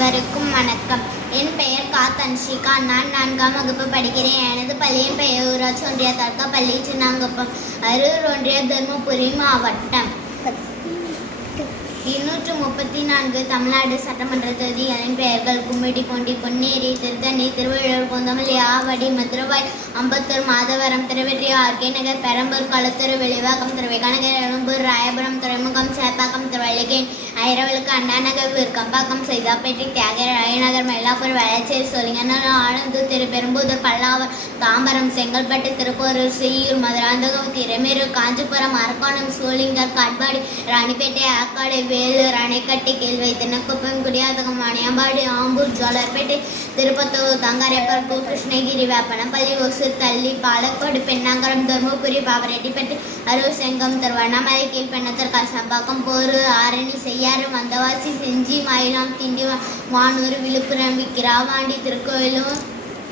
அனைவருக்கும் வணக்கம். என் பெயர் கா தன்ஷிகா. நான் 4ஆம் வகுப்பு படிக்கிறேன். எனது பள்ளியின் பெயர் ஊராட்சி ஒன்றிய தர்கப்பள்ளி சின்னாங்குப்பம், அரூர் ஒன்றிய, தர்மபுரி மாவட்டம். 234 தமிழ்நாடு சட்டமன்ற தொகுதிகளின் பெயர்கள்: கும்மிடிப்பூண்டி, பொன்னேரி, திருத்தணி, திருவள்ளூர், பூந்தமல்லி, ஆவடி, மதுரவாய், அம்பத்தூர், மாதவரம், திருவெற்றி, ஆர்கே நகர், பெரம்பூர், களத்தூர், வெளிவாக்கம், திருவைகாநகர், எழும்பூர், ராயபுரம், துறைமுகம், சேப்பாக்கம், திருவள்ளிக்கேணி, ஐரவலுக்கு, அண்ணாநகர், விருக்கம்பாக்கம், சைதாப்பேட்டை, தியாகராய நகர், மயிலாப்பூர், வேளச்சேரி, சோழிங்கநல்லூர், ஆலந்தூர், திருப்பெரும்புதூர், பல்லாவரம், தாம்பரம், செங்கல்பட்டு, திருப்போரூர், செய்யூர், மதுராந்தகம், திருமேரூர், காஞ்சிபுரம், அரக்கோணம், சோளிங்கர், காட்பாடி, ராணிப்பேட்டை, ஆற்காடு, வேலூர், அணைக்கட்டி, கீழ்வை, தினக்குப்பம், குடியாத்தகம், வாணியம்பாடி, ஆம்பூர், ஜோலார்பேட்டை, திருப்பத்தூர், தங்காரைப்பர், கிருஷ்ணகிரி, வேப்பனப்பள்ளி, ஒசூர், தள்ளி, பாலக்கோடு, பெண்ணாங்கரம், தர்மபுரி, பாவரெட்டிப்பேட்டை, அரூர், செங்கம், திருவண்ணாமலை, கீழ்பெண்ணத்தூர், கசம்பாக்கம், போரூர், ஆரணி, செய்யாறு, வந்தவாசி, செஞ்சி, மயிலாம், திண்டி, வானூர், விழுப்புரம், விக்கிரவாண்டி, திருக்கோயிலூர்,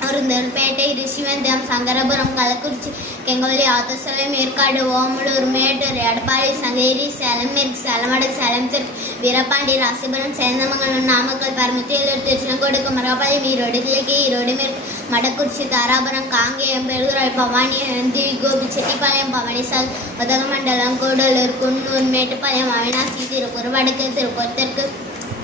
உருந்தூர்பேட்டை, ரிஷிவந்தியம், சங்கரபுரம், கள்ளக்குறிச்சி, கெங்கவல்லி, ஆத்தோசலை, ஏற்காடு, ஓமலூர், மேட்டூர், எடப்பாடி, சங்ககிரி, சேலம் மேற்கு, சேலமடு, சேலம் தெற்கு, வீரபாண்டி, ராசிபுரம், சேந்தமங்கலம், நாமக்கல், பரமத்திவேலூர், திருச்செங்கோடு, குமரபாளையம், ஈரோடு கிழக்கு, ஈரோடு மேற்கு, மடக்குறிச்சி, தாராபுரம், காங்கேயம், பெருகுராய், பவானி, அந்திவி, கோபிச்செட்டிப்பாளையம், பவானிசால், உதகமண்டலம், கூடலூர், குன்னூர், மேட்டுப்பாளையம், அவினாசி, திருப்பூர் வடக்கு, திருப்பூர் தெற்கு,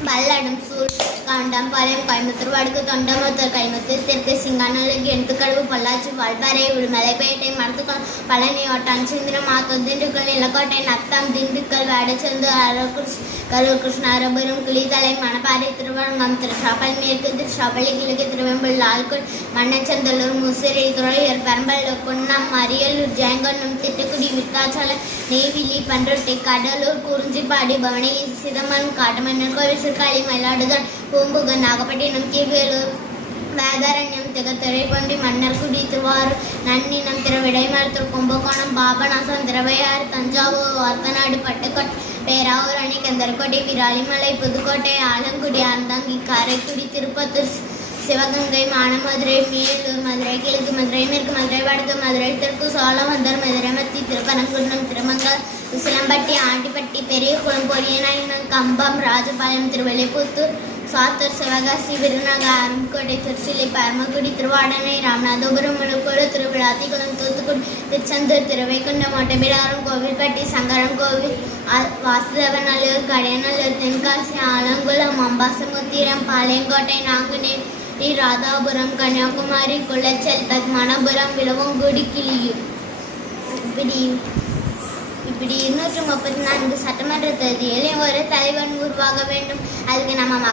பல்லடம், சூர், காண்டாம்பாளையம், கோயம்புத்தூர் வடக்கு, தொண்டமுத்தூர், கைமுத்தூர் தெற்கு, சிங்காநல்லூர், கிணத்துக்கடவு, பொள்ளாச்சி, வால்பாறை, மலைப்பேட்டை, மருத்துக்குளம், பழனி, ஒட்டன்சந்திரம், ஆத்தூர், திண்டுக்கல், நிலக்கோட்டை, நத்தம், திண்டுக்கல், வேடச்சந்தூர், அரக்குறிச்சி, கரூர், கிருஷ்ணாரபுரம், கிளித்தலை, மணப்பாறை, திருவரங்கம், திருச்சாப்பள்ளி மேற்கு, திருச்சாப்பள்ளி கிழக்கு, திருவெம்பூர், லால்குடி, மண்ணச்சந்தலூர், முசிறி, துறையூர், பெரம்பலூர், குன்னம், அரியலூர், ஜெயங்கொண்டம், திட்டுக்குடி, விருத்தாச்சலம், நெய்வேலி, பண்ருட்டி, கடலூர், குறிஞ்சிப்பாடி, பவனகிரி, சிதம்பரம், காட்டுமன்னார் கோவில், சிறுகாழி, மயிலாடுதுறை, பூம்புகார், நாகப்பட்டினம், கீழ்வேலூர், வேதாரண்யம், திகத்துறைப்பூண்டி, மன்னார்குடி, திருவாரூர், நன்னினம், திருவிடைமருத்தூர், கும்பகோணம், பாபநாசம், திருவையாறு, தஞ்சாவூர், ஒரத்தநாடு, பட்டுக்கோட்டை, பேராவூர், அணை, கந்தர்கோட்டை, விராலிமலை, புதுக்கோட்டை, ஆலங்குடி, அறந்தாங்கி, காரைக்குடி, திருப்பத்தூர், சிவகங்கை, மானமதுரை, மேலூர், மதுரை கிழக்கு, மதுரை மேற்கு, மதுரை வடக்கு, மதுரை தெற்கு, சோழவந்தர், மதுரை மத்தி, திருப்பரங்குன்றம், திருமங்கலம், உசிலம்பட்டி, ஆண்டிப்பட்டி, பெரியகுளம், பொரியநாயகன், கம்பம், ராஜபாளையம், திருவெள்ளிபுத்தூர், சாத்தூர், சிவகாசி, விருதுநகர், அருப்புக்கோட்டை, திருச்சிலை, பரமக்குடி, திருவாடனை, ராமநாதபுரம், முழுக்கோடு, திருவிழாத்திக்குளம், தூத்துக்குடி, திருச்செந்தூர், திருவைகுண்டம், ஒட்டப்பிடாரம், கோவில்பட்டி, சங்கரன் கோவில், வாசுதேவநல்லூர், கடையநல்லூர், தென்காசி, ஆலங்குளம், அம்பாசமுத்திரம், பாளையங்கோட்டை, நாங்குநேரி, ராதாபுரம், கன்னியாகுமரி, குளச்சல், பத்மநாபபுரம், விளவங்குடி, கிளியூர். இப்படி 234 சட்டமன்ற தொகுதிகளில் ஒரு தலைவன் உருவாக வேண்டும். அதுக்கு நம்ம